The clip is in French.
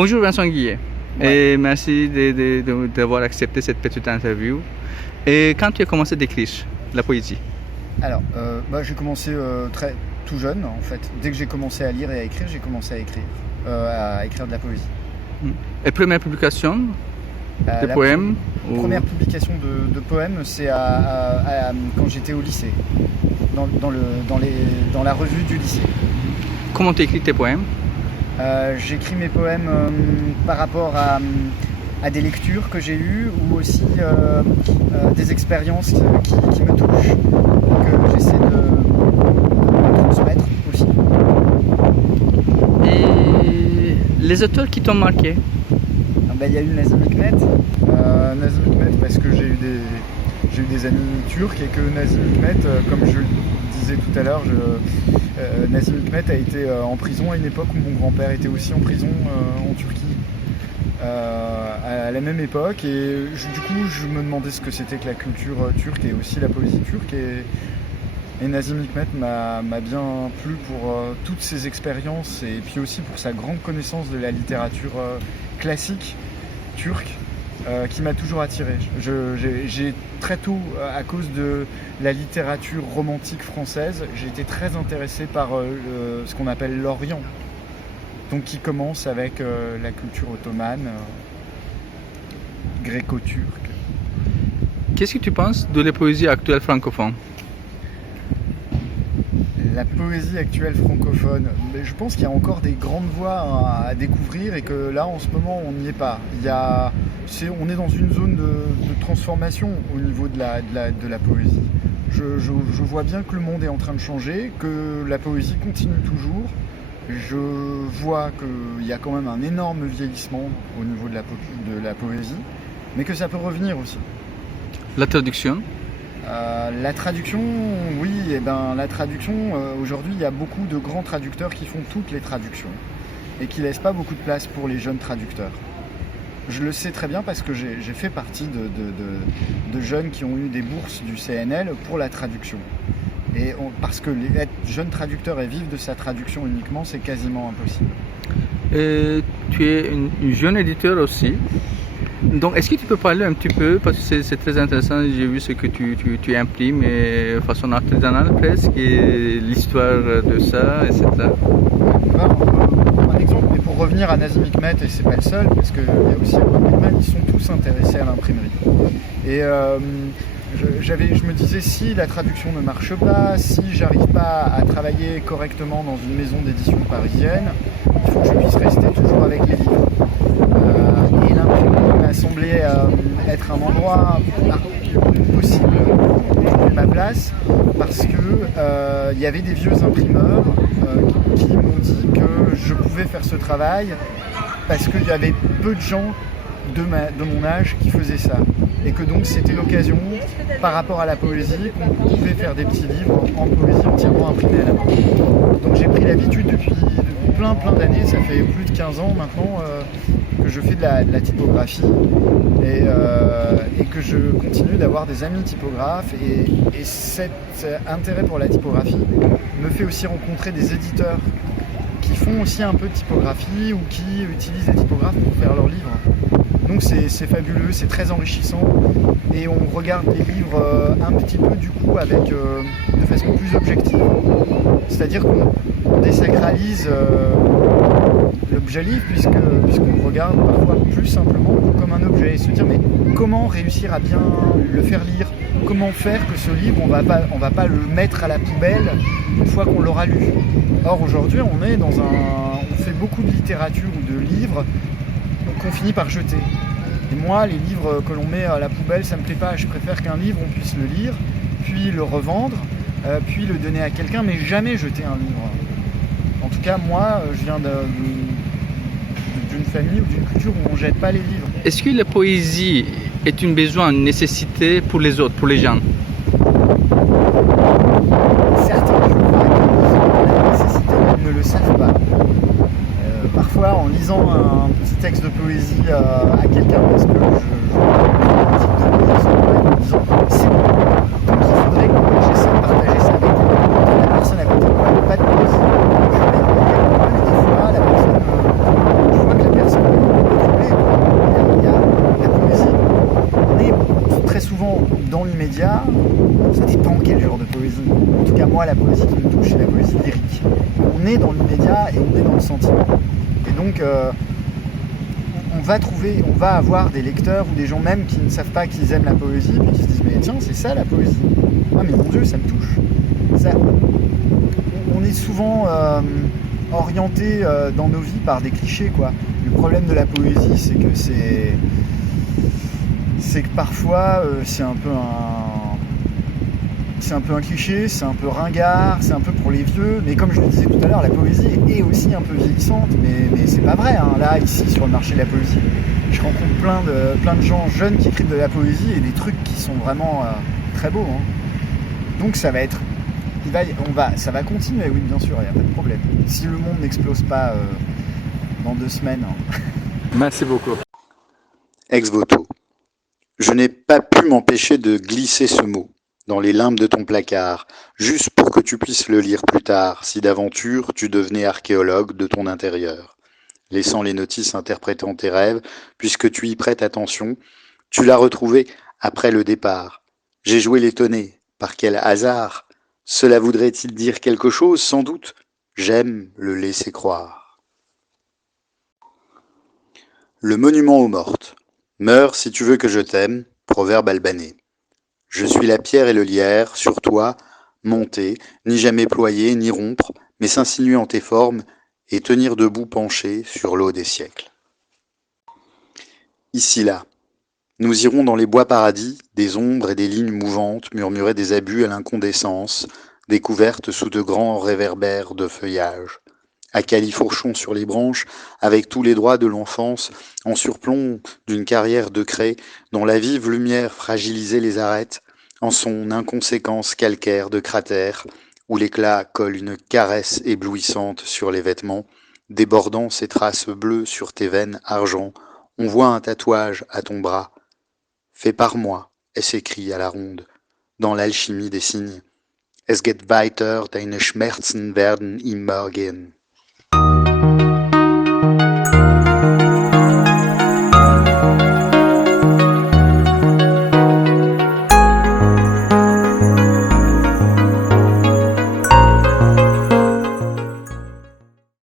Bonjour Vincent Guillet, et merci d'avoir accepté cette petite interview. Et quand tu as commencé d'écrire la poésie? Alors, j'ai commencé tout jeune en fait. Dès que j'ai commencé à lire et à écrire, j'ai commencé à écrire de la poésie. Et première publication de poèmes? Première publication de poèmes, c'est quand j'étais au lycée, dans la revue du lycée. Comment tu écris tes poèmes? J'écris mes poèmes par rapport à des lectures que j'ai eues ou aussi des expériences qui me touchent, que j'essaie de transmettre aussi. Et les auteurs qui t'ont marqué? Il y a eu Nazım Hikmet. Nazım Hikmet parce que j'ai eu des amis turcs et que Nazım Hikmet, comme je le disais tout à l'heure, Nazım Hikmet a été en prison à une époque où mon grand-père était aussi en prison en Turquie. À la même époque, et du coup je me demandais ce que c'était que la culture turque et aussi la poésie turque, et Nazım Hikmet m'a bien plu pour toutes ses expériences et puis aussi pour sa grande connaissance de la littérature classique turque qui m'a toujours attiré. J'ai très tôt, à cause de la littérature romantique française, j'ai été très intéressé par ce qu'on appelle l'Orient. Donc qui commence avec la culture ottomane, gréco-turque. Qu'est-ce que tu penses de la poésie actuelle francophone? La poésie actuelle francophone, je pense qu'il y a encore des grandes voies à découvrir et que là en ce moment on n'y est pas. On est dans une zone de transformation au niveau de la poésie. Je vois bien que le monde est en train de changer, que la poésie continue toujours. Je vois qu'il y a quand même un énorme vieillissement au niveau de la poésie, mais que ça peut revenir aussi. La traduction? La traduction, oui, la traduction, aujourd'hui il y a beaucoup de grands traducteurs qui font toutes les traductions et qui laissent pas beaucoup de place pour les jeunes traducteurs. Je le sais très bien parce que j'ai fait partie de jeunes qui ont eu des bourses du CNL pour la traduction. Et parce que être jeune traducteur et vivre de sa traduction uniquement, c'est quasiment impossible. Tu es une jeune éditeur aussi. Donc, est-ce que tu peux parler un petit peu, parce que c'est très intéressant, j'ai vu ce que tu imprimes de façon artisanale presque, et l'histoire de ça, etc. Un exemple, mais pour revenir à Nazım Hikmet, et c'est pas le seul, parce qu'il y a aussi Nazım Hikmet, ils sont tous intéressés à l'imprimerie. Et je me disais, si la traduction ne marche pas, si j'arrive pas à travailler correctement dans une maison d'édition parisienne, il faut que je puisse rester toujours avec les livres. Et l'imprimerie m'a semblé être un endroit possible pour trouver ma place, parce que il y avait des vieux imprimeurs qui m'ont dit que je pouvais faire ce travail parce qu'il y avait peu de gens de mon âge qui faisaient ça, et que donc c'était l'occasion par rapport à la poésie qu'on pouvait faire des petits livres en poésie entièrement imprimés à la main. Donc j'ai pris l'habitude depuis plein d'années, ça fait plus de 15 ans maintenant que je fais de la typographie et que je continue d'avoir des amis typographes, et cet intérêt pour la typographie me fait aussi rencontrer des éditeurs qui font aussi un peu de typographie ou qui utilisent les typographes pour faire leurs livres. Donc c'est fabuleux, c'est très enrichissant, et on regarde les livres un petit peu du coup de façon plus objective. C'est-à-dire qu'on désacralise l'objet livre puisqu'on le regarde parfois plus simplement comme un objet, et se dire mais comment réussir à bien le faire lire, comment faire que ce livre on va pas le mettre à la poubelle une fois qu'on l'aura lu. Or aujourd'hui on fait beaucoup de littérature ou de livres qu'on finit par jeter. Et moi, les livres que l'on met à la poubelle, ça me plaît pas. Je préfère qu'un livre, on puisse le lire, puis le revendre, puis le donner à quelqu'un, mais jamais jeter un livre. En tout cas, moi, je viens d'une famille ou d'une culture où on ne jette pas les livres. Est-ce que la poésie est un besoin, une nécessité pour les autres, pour les gens? Certains, je crois, que la nécessité ne le savent pas. Parfois, en lisant un petit texte de poésie à quelqu'un, parce que c'est bon, donc il faudrait que j'essaie de partager ça avec la personne à côté de moi, pas de poésie. Je vais lire des fois, je vois que la personne moi, la poésie qui me touche, c'est la poésie lyrique. On est dans l'immédiat et on est dans le sentiment. Et donc, on va avoir des lecteurs ou des gens même qui ne savent pas qu'ils aiment la poésie, puis qui se disent mais tiens, c'est ça la poésie. Ah mais mon Dieu, ça me touche. Ça, on est souvent orienté dans nos vies par des clichés, quoi. Le problème de la poésie, c'est que parfois c'est un peu un cliché, c'est un peu ringard, c'est un peu pour les vieux, mais comme je le disais tout à l'heure, la poésie est aussi un peu vieillissante, mais c'est pas vrai, hein. Là, ici, sur le marché de la poésie, je rencontre plein de gens jeunes qui écrivent de la poésie et des trucs qui sont vraiment très beaux, hein. Donc ça va être, ça va continuer, oui, bien sûr, il n'y a pas de problème. Si le monde n'explose pas dans 2 semaines. Hein. Merci beaucoup. Ex voto. Je n'ai pas pu m'empêcher de glisser ce mot dans les limbes de ton placard, juste pour que tu puisses le lire plus tard, si d'aventure tu devenais archéologue de ton intérieur. Laissant les notices interprétant tes rêves, puisque tu y prêtes attention, tu l'as retrouvé après le départ. J'ai joué l'étonné. Par quel hasard? Cela voudrait-il dire quelque chose, sans doute? J'aime le laisser croire. Le monument aux mortes. Meurs si tu veux que je t'aime, proverbe albanais. Je suis la pierre et le lierre, sur toi, monter, ni jamais ployer, ni rompre, mais s'insinuer en tes formes et tenir debout penché sur l'eau des siècles. Ici là, nous irons dans les bois paradis, des ombres et des lignes mouvantes murmuraient des abus à l'incandescence, découvertes sous de grands réverbères de feuillage. À califourchon sur les branches, avec tous les droits de l'enfance, en surplomb d'une carrière de craie, dont la vive lumière fragilisée les arête, en son inconséquence calcaire de cratère, où l'éclat colle une caresse éblouissante sur les vêtements, débordant ses traces bleues sur tes veines argent, on voit un tatouage à ton bras. Fait par moi, et s'écrie à la ronde, dans l'alchimie des signes. Es geht weiter, deine Schmerzen werden immer gehen.